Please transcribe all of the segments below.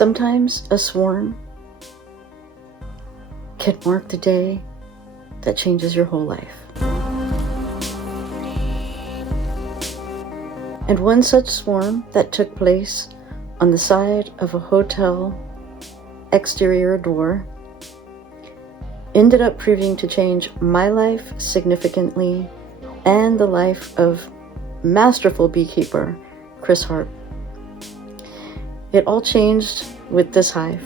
Sometimes a swarm can mark the day that changes your whole life. And one such swarm that took place on the side of a hotel exterior door ended up proving to change my life significantly and the life of masterful beekeeper Chris Harp. It all changed with this hive.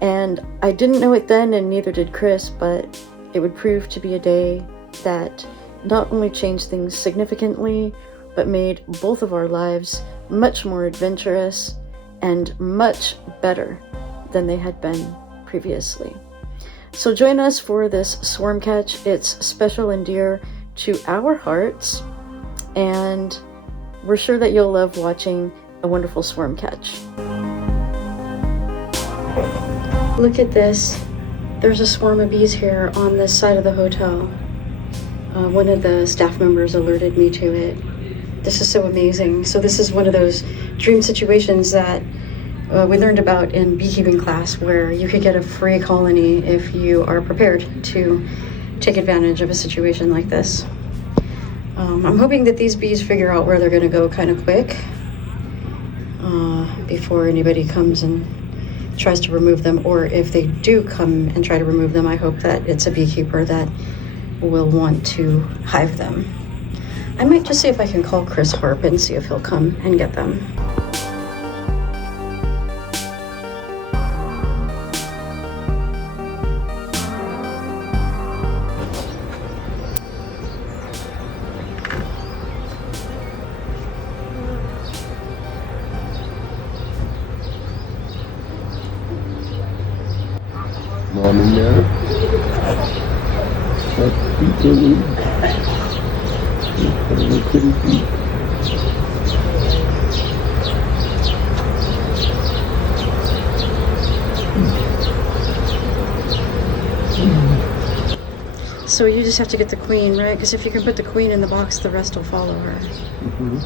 And I didn't know it then, and neither did Chris, but it would prove to be a day that not only changed things significantly, but made both of our lives much more adventurous and much better than they had been previously. So join us for this swarm catch. It's special and dear to our hearts, and we're sure that you'll love watching a wonderful swarm catch. Look at this. There's a swarm of bees here on this side of the hotel. One of the staff members alerted me to it. This is so amazing. So this is one of those dream situations that we learned about in beekeeping class, where you could get a free colony if you are prepared to take advantage of a situation like this. I'm hoping that these bees figure out where they're going to go kind of quick before anybody comes and tries to remove them, or if they do come and try to remove them, I hope that it's a beekeeper that will want to hive them. I might just see if I can call Chris Harp and see if he'll come and get them. Morning now. What are you doing? What could it be? So you just have to get the queen, right? Because if you can put the queen in the box, the rest will follow her. Mm-hmm.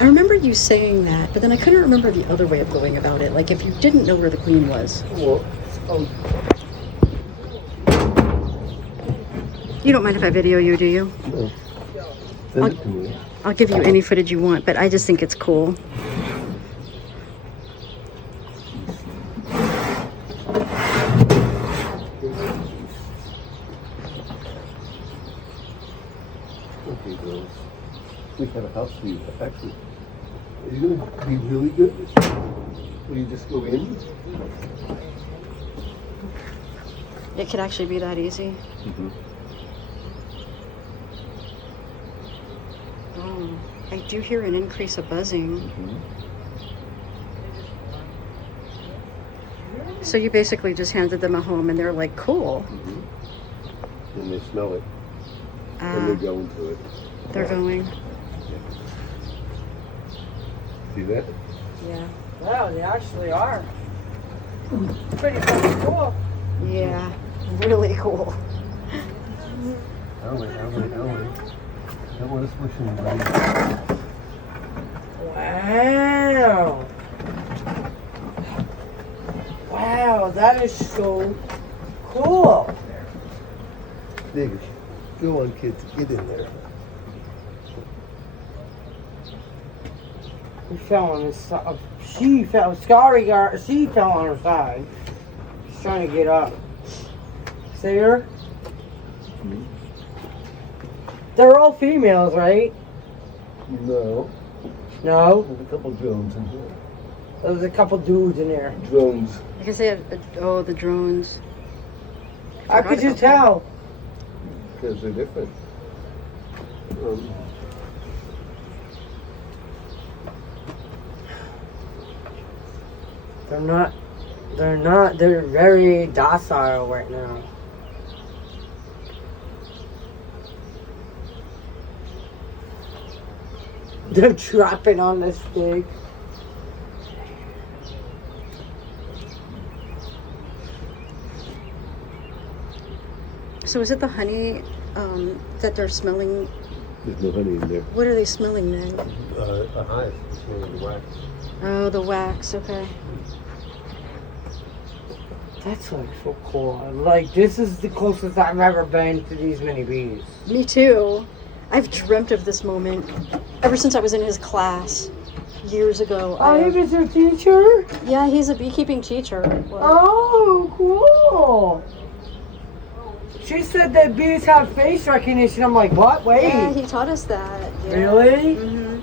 I remember you saying that, but then I couldn't remember the other way of going about it. Like if you didn't know where the queen was. Well, You don't mind if I video you, do you? no. Send it to me. I'll give you any footage you want, but I just think it's cool. Okay, girls. We have a house for you. Actually, are you going to be really good? Will you just go in? It could actually be that easy. Mm-hmm. Oh, I do hear an increase of buzzing. Mm-hmm. So you basically just handed them a home and they're like, cool. Mm-hmm. And they smell it. And they're going to it. They're going. See that? Yeah. Wow, they actually are. Pretty fucking cool. Yeah, really cool. Ellie. Don't want to squish anybody. Wow. Wow, that is so cool. David, go on, kids. Get in there. He fell on his side. She fell. She fell on her side. She's trying to get up. See her? Mm-hmm. They're all females, right? No. No? There's a couple drones in here. There's a couple dudes in there. Drones. I guess they have, the drones. How could you tell? Because they're different. They're very docile right now. They're dropping on this stick. So is it the honey that they're smelling There's no honey in there. What are they smelling then? A hive. It's one of the wax. Oh, the wax. Okay. That's like so cool. Like, this is the closest I've ever been to these many bees. Me too. I've dreamt of this moment ever since I was in his class years ago. Oh, he was your teacher? Yeah, he's a beekeeping teacher. Oh, cool. She said that bees have face recognition. I'm like, what? Wait. Yeah, he taught us that. Yeah. Really? Mm-hmm.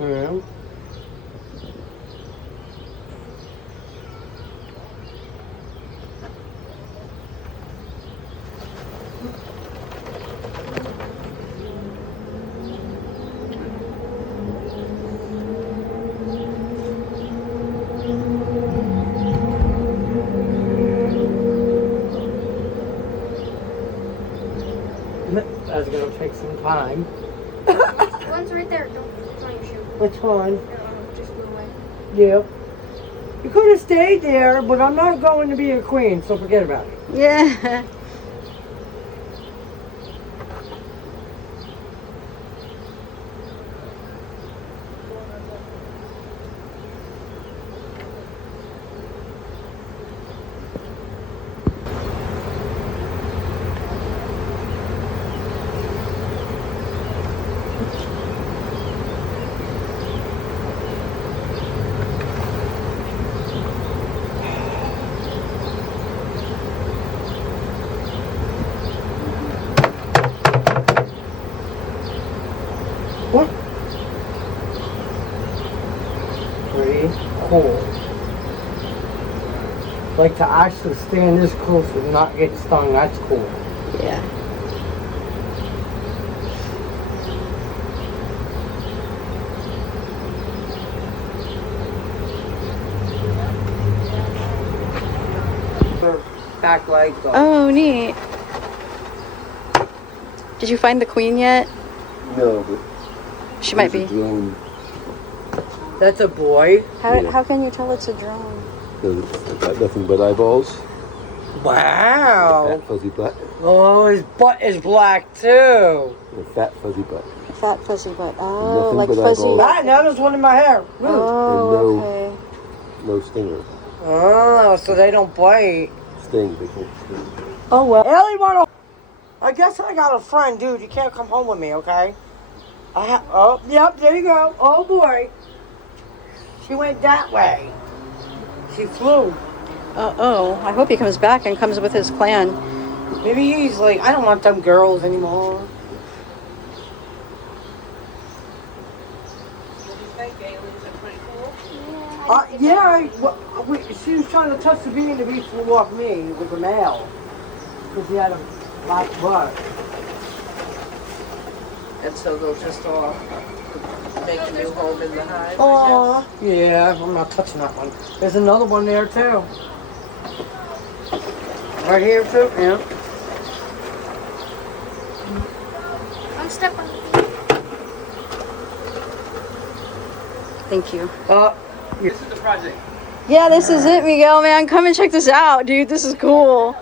Yeah. That's gonna take some time. One's right there. Don't, it's on your shoe. Which one? Just go away. Yeah. You could have stayed there, but I'm not going to be a queen, so forget about it. Yeah. What? Pretty cool. Like to actually stand this close and not get stung, that's cool. Yeah. Their back legs up. Oh, neat. Did you find the queen yet? No, but She might there's be. a drone. That's a boy. How can you tell it's a drone? It's got nothing but eyeballs. Wow. Fat fuzzy butt. Oh, his butt is black too. A fat fuzzy butt. Fat fuzzy butt. Oh, Nothing like but fuzzy. eyeballs. Ah, now there's one in my hair. Oh, And okay. No stinger. Oh, so they don't bite. Sting. They can't sting. Oh, well. Ellie, wanna? I guess I got a friend, dude. You can't come home with me, okay? Oh, yep, there you go. Oh boy. She went that way. She flew. Oh, I hope he comes back and comes with his clan. Maybe he's like, I don't want them girls anymore. Yeah, she was trying to touch the bee and the bee flew off me with the male. Because he had a black butt. And so they'll just all make a new home in the hive. Oh, yeah, I'm not touching that one. There's another one there too. Right here too? Yeah. Don't step on me. Thank you. This is the project. Yeah, this is it, Miguel, man. Come and check this out, dude. This is cool.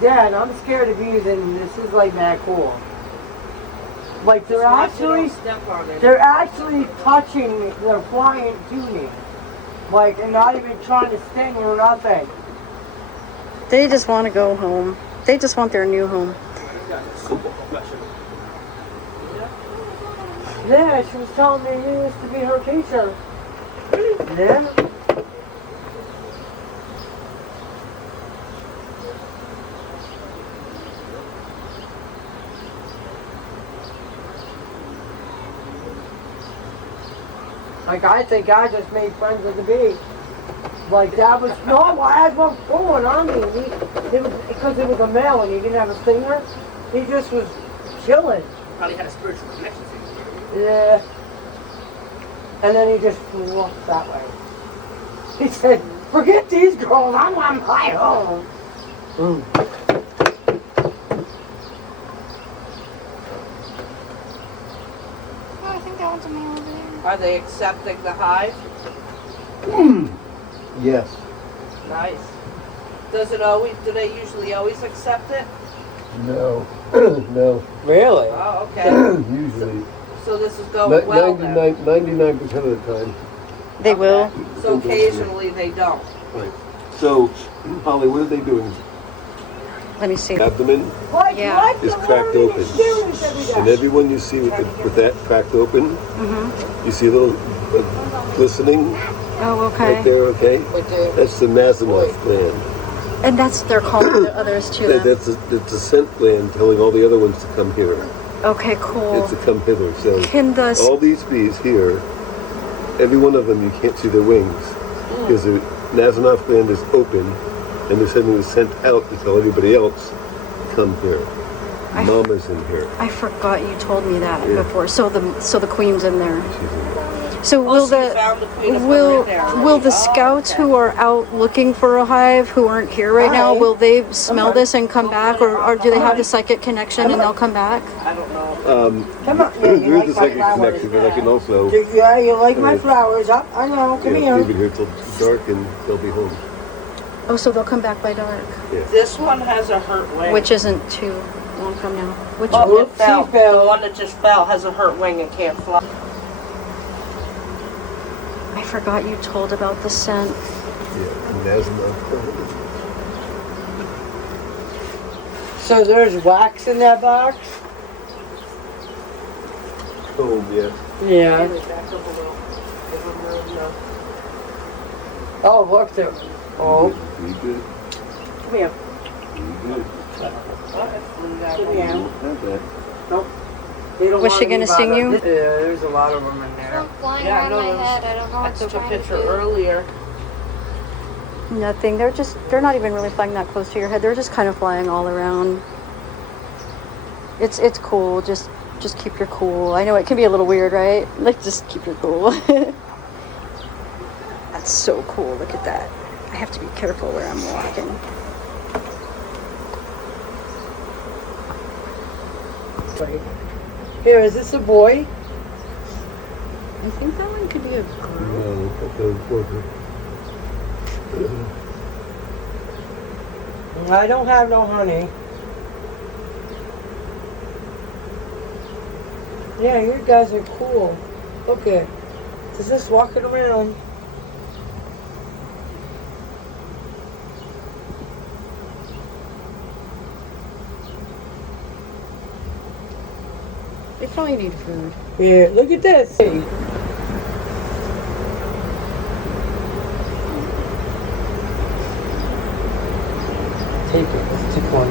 Dad, I'm scared of bees and this is like mad cool. Like they're actually touching me, they're flying to me. Like, and not even trying to sting or nothing. They just want to go home. They just want their new home. Yeah, she was telling me he used to be her teacher. Yeah. Like, I think I just made friends with the bee. Like, that was normal. I had one pulling on me. Because it was a male and he didn't have a stinger, he just was chilling. Probably had a spiritual connection to you. Yeah. And then he just flew off that way. He said, forget these girls, I want to fly home. think that one's a male over there. Are they accepting the hive? Yes. Nice. Do they usually always accept it? No. No. Really? Oh, okay. Usually. So this is going well then. 99% of the time. They will. So occasionally they don't. Right. So, Holly, what are they doing? Let me see. Abdomen Yeah. is cracked open. And everyone you see with that cracked open, you see a little glistening Oh, okay. right there, okay? That's the Mazanoff gland. And they're calling the others to them. That's a scent gland telling all the other ones to come here. Okay, cool. It's to come hither. So Can the all these bees here, every one of them, you can't see their wings because the Mazanoff gland is open, and they're sending the scent out to tell everybody else, come here. Mama's in here. I forgot you told me that Yeah. before. So the queen's in there. She's in there. So will she found the queen of will right there. will the Oh, scouts okay. who are out looking for a hive who aren't here right now, Hi. will they smell this and come back, or do they have the psychic connection and they'll come back? I don't know. Come on. Yeah, There you like is a my second flowers. connection, but I can also Yeah, you like my flowers. I know. Come leave here. it here till it's dark and they'll be home. Oh, so they'll come back by dark, This one has a hurt wing. which isn't too long from now. Which Oh, it Whoopsie fell. fell. The one that just fell has a hurt wing and can't fly. I forgot you told about the scent. Yeah, Mazanoff gland. So there's wax in that box? Oh, yeah. Yeah. Back up a little. Give them room, no. Oh, look there. Oh. Be good. Come here. Be good. Yeah. Don't have that. They don't Was want she gonna anybody- sing you? Yeah, there's a lot of them in there. They're flying Yeah, I around know my there was- head. I don't know I what they're took a trying picture to do. earlier. Nothing. They're not even really flying that close to your head. They're just kind of flying all around. It's cool. Just keep your cool. I know it can be a little weird, right? Like, just keep your cool. That's so cool. Look at that. I have to be careful where I'm walking. Here, is this a boy? I think that one could be a girl. No, that's a worker. I don't have no honey. Yeah, you guys are cool. Okay. Is this walking around? They probably need food. Yeah, look at this. Hey. Take it. Let's take one.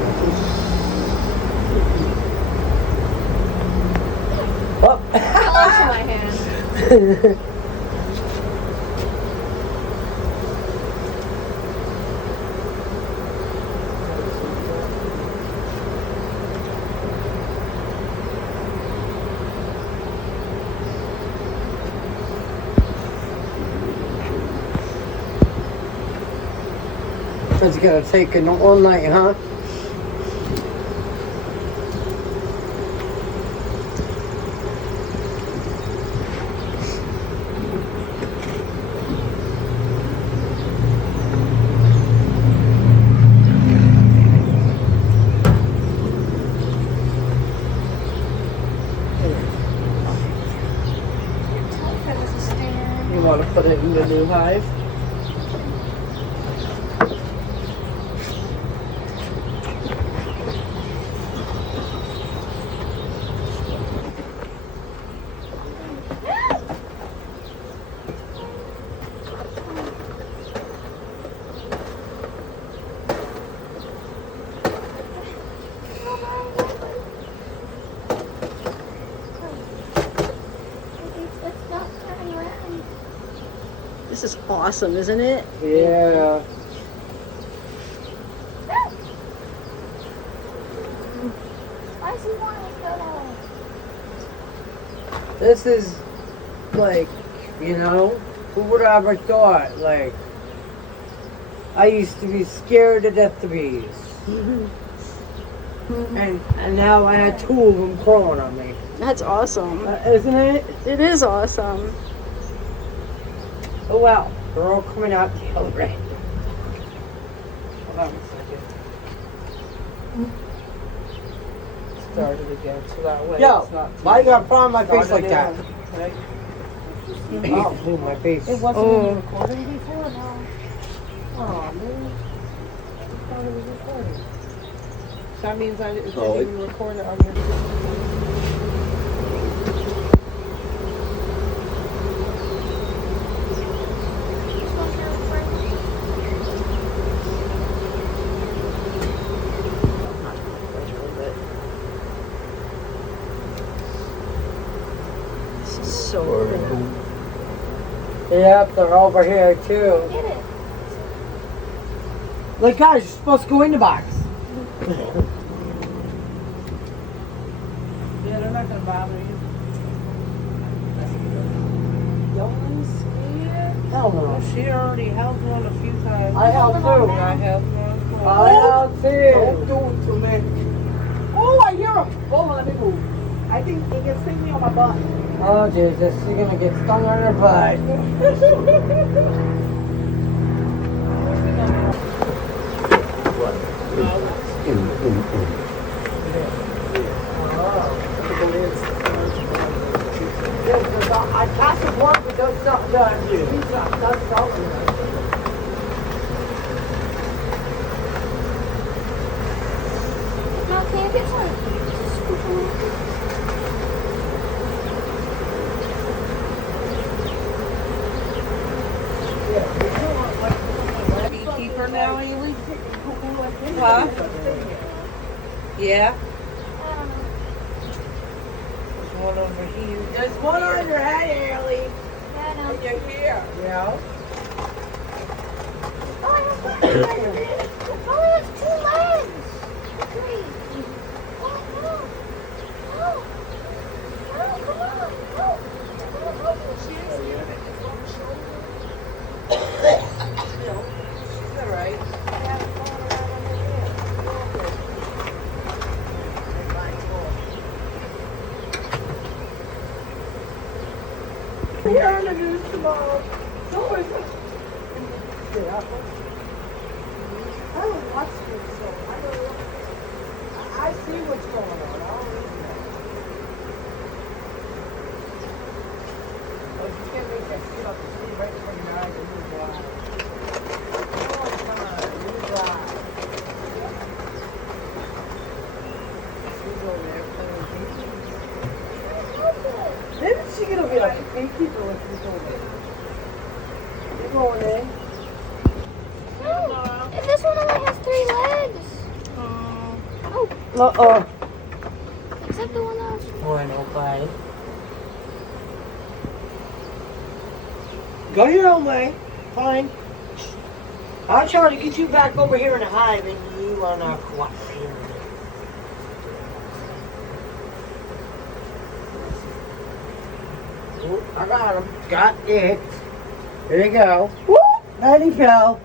Oh. Fell into my hand. It's gonna take an all night, huh? You want to put it in the new hive? Let's not turn around. This is awesome, isn't it? Yeah. Why does he want to go that way? This is like, you know, who would have ever thought? Like, I used to be scared to death of bees. And now I had 2 of them crawling on me. That's awesome. Isn't it? It is awesome. Oh wow, they're all coming out the other end. Hold on a second. Start it again, so that way Yo, it's not why you gotta fall on my face Start like it that? in, right? Oh, blew my face. It wasn't Oh. even recording before, no. Oh man, I thought it was recording. So that means it didn't even record it on your. This is so cool. Yep, they're over here too. Get it. Like guys, you're supposed to go in the box. Yeah, they're not gonna bother you. Don't scared. Hell no. Well, she already held one a few times. I held too. I held one. I held Don't too. do it to me. Oh, I hear him. Hold on, let me move. I think he can sting me on my butt. Oh Jesus, you're gonna get stung on your butt. What? I catch it once, but those stuff done. That's something. No, can you get some? Just scoop them. Beekeeper now, Haley? Huh? Yeah? I don't know. There's one over here. There's one on your head, Haley. Yeah, I know. You're here. Yeah. Oh, I have one leg. Oh, it has 2 legs. 3. Oh, no. No. No, come on. No. I'm gonna help you. She's alright. Here, I'm gonna do this tomorrow. So is it? Yeah. I don't watch this show. I don't know. I see what's going on. I don't really know. Oh, you can't make that shit up. It's really right in front of your eyes and you're blind. Oh, come on. You're blind. She's over there playing beekeeping. Maybe she's gonna be like a beekeeper when she's over. You're going in. No. And this one only has 3 legs. Oh, Uh-oh. except the one that was. Boy, nobody. Go your own way. Fine. I'll try to get you back over here in the hive and you are not cooperating. Oh, I got him. Got it. There you go. Whoop! And he fell.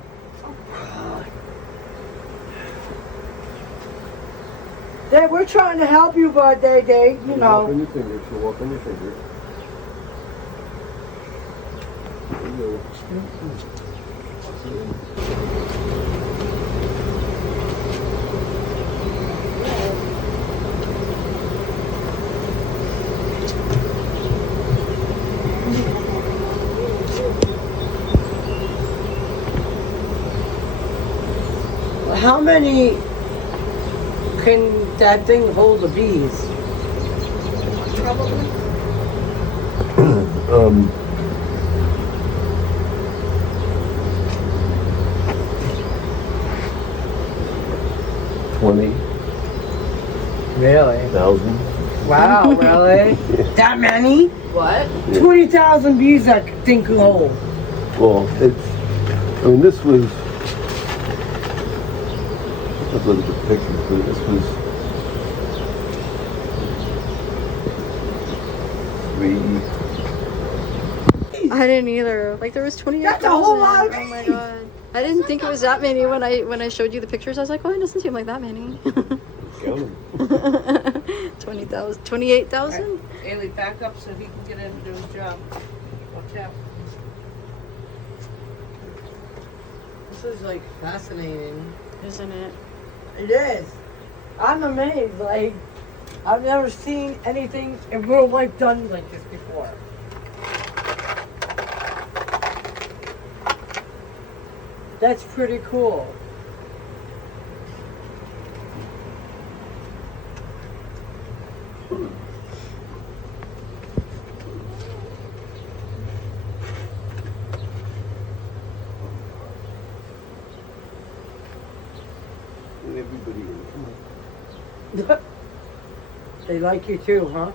Dad, we're trying to help you, bud, Day. You Walk know. on your finger. She'll walk on your finger. There you How many can that thing hold the bees? go. 20,000. Really? Wow, really? That many? What? 20,000 bees that thing could hold. Well, this was, let's look at the pictures, but this was 3. I didn't either. Like there was 28. That's a whole lot of Oh my god. I didn't think it was that many when I showed you the pictures. I was like, oh, it doesn't seem like that many. Count 'em. 20,000, 28,000? Ailey, back up so he can get in and do his job. Watch out. This is like fascinating. Isn't it? It is. I'm amazed. Like, I've never seen anything in real life done like this before. That's pretty cool. Everybody, come on. They like you too, huh?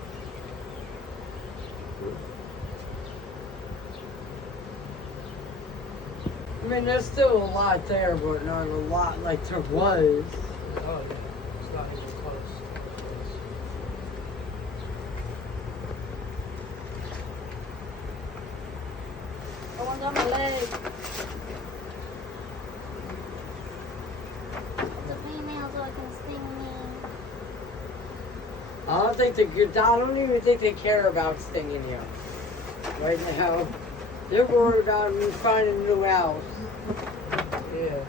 I mean, there's still a lot there, but not a lot like there was. Oh, yeah. It's not even close. Oh, one's on my leg. The females are gonna sting me. I don't even think they care about stinging you. Right now, they're worried about you finding a new house. Yeah.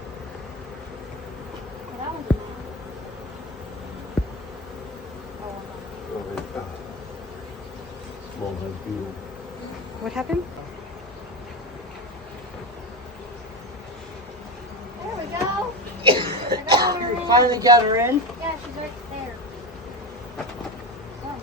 Oh, that one's a man. Oh, Small house beetle. What happened? there we go. I got her You in. finally got her in? Yeah, she's right there. Oh,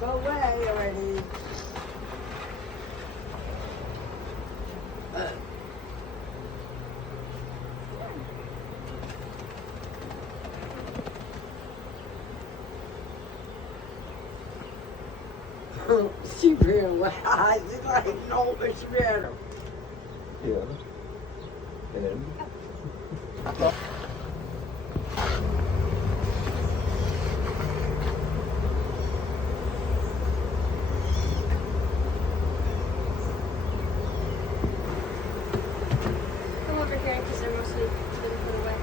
Go away already. She realized it's like, no, it's better. Yeah. And? come over here because they're mostly being put away.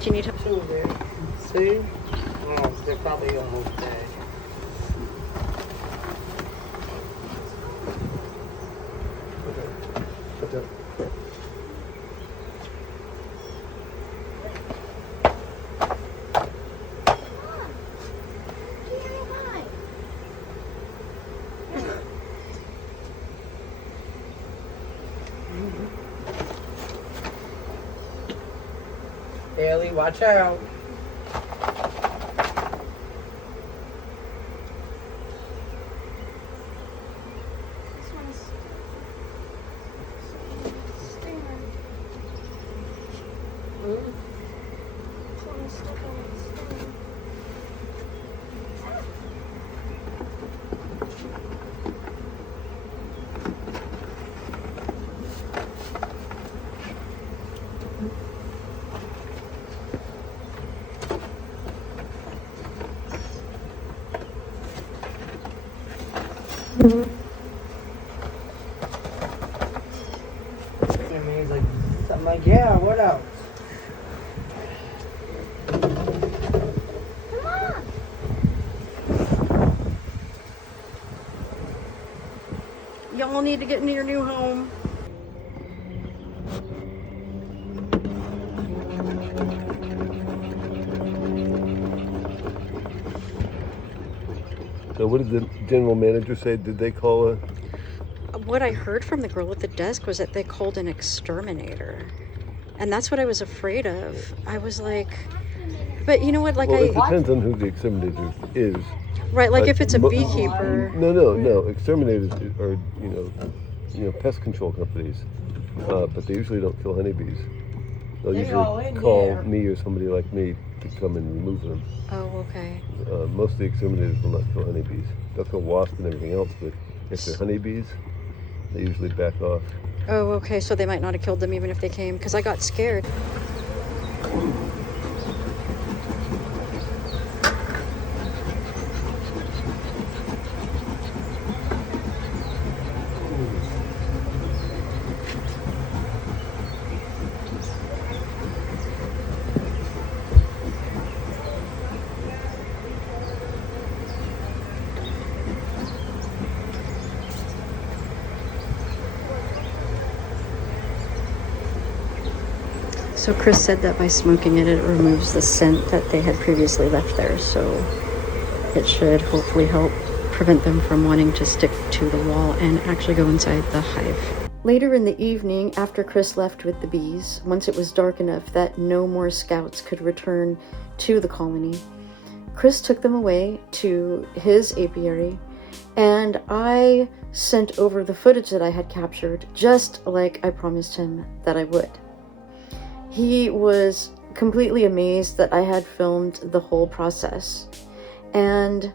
Do you need help? Two there. See? Oh, they're probably almost dead. Put that. Bailey, watch out. This one's stinger. This one's stuck on its sting. I mean, he's like, I'm like, yeah, what else? Come on! Y'all need to get into your new home. So what did the general manager say? Did they call a... What I heard from the girl at the desk was that they called an exterminator. And that's what I was afraid of. I was like, but you know what? Like, Well, it depends on who the exterminator is. right, like if it's a Mo- beekeeper. No. Exterminators are, you know, pest control companies. But they usually don't kill honeybees. They'll They go usually in call there. me or somebody like me to come and remove them. Oh, okay. Most of the exterminators will not kill honeybees. They'll kill wasps and everything else, but if they're honeybees, they usually back off. Oh, okay. So they might not have killed them even if they came, because I got scared. So Chris said that by smoking it, it removes the scent that they had previously left there, so it should hopefully help prevent them from wanting to stick to the wall and actually go inside the hive. Later in the evening, after Chris left with the bees, once it was dark enough that no more scouts could return to the colony, Chris took them away to his apiary, and I sent over the footage that I had captured, just like I promised him that I would. He was completely amazed that I had filmed the whole process. And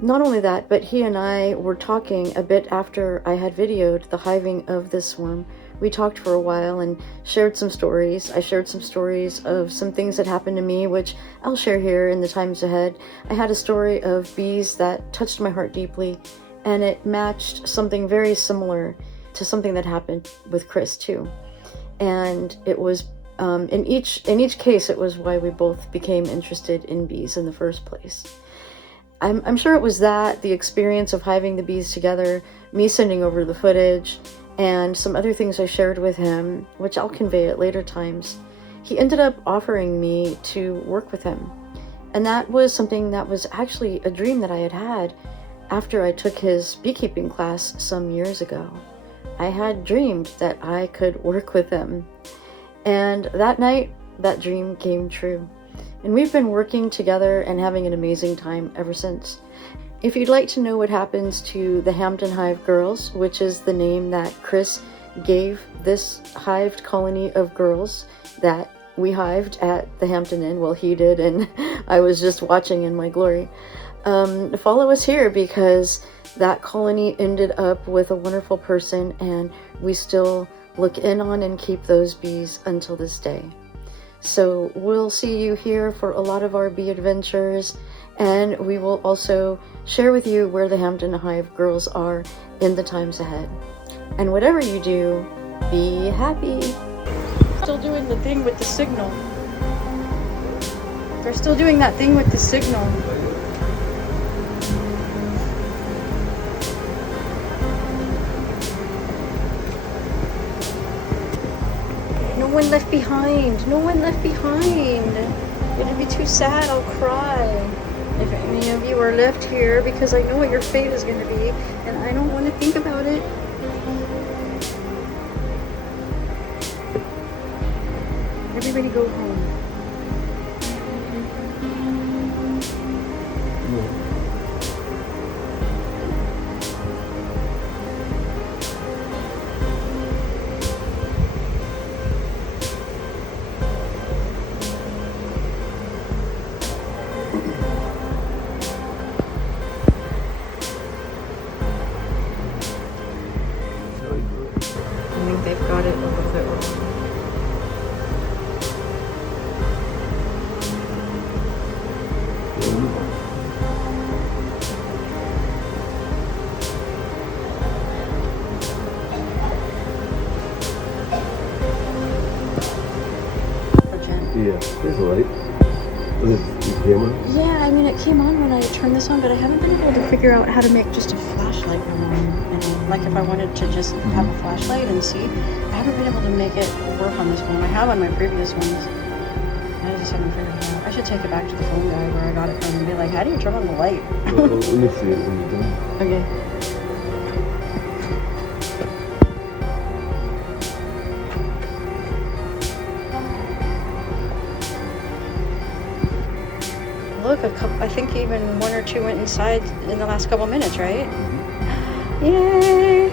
not only that, but he and I were talking a bit after I had videoed the hiving of this swarm. We talked for a while and shared some stories. I shared some stories of some things that happened to me, which I'll share here in the times ahead. I had a story of bees that touched my heart deeply, and it matched something very similar to something that happened with Chris too. And it was in each case, it was why we both became interested in bees in the first place. I'm sure it was that, the experience of hiving the bees together, me sending over the footage, and some other things I shared with him, which I'll convey at later times. He ended up offering me to work with him. And that was something that was actually a dream that I had had after I took his beekeeping class some years ago. I had dreamed that I could work with him. And that night, that dream came true. And we've been working together and having an amazing time ever since. If you'd like to know what happens to the Hampton Hive girls, which is the name that Chris gave this hived colony of girls that we hived at the Hampton Inn, well, he did, and I was just watching in my glory, follow us here, because that colony ended up with a wonderful person, and we still look in on and keep those bees until this day. So we'll see you here for a lot of our bee adventures, and we will also share with you where the Hampton Hive girls are in the times ahead. And whatever you do, be happy. Still doing the thing with the signal. They're still doing that thing with the signal. No one left behind. No one left behind. It'd be too sad. I'll cry. If any of you are left here, because I know what your fate is going to be, and I don't want to think about it. Everybody go home. I think they've got it a little bit wrong. Yeah, there's a light. The camera? Yeah, I mean, it came on when I turned this on, but I haven't been able to figure out how to make just a flashlight come on. And like if I wanted to just have a flashlight and see, I haven't been able to make it work on this one. I have on my previous ones. I just haven't figured it out. I should take it back to the phone guy where I got it from and be like, how do you turn on the light? Let me see it when you're done. Okay. Look, I think even one or two went inside in the last couple minutes, right? Yay!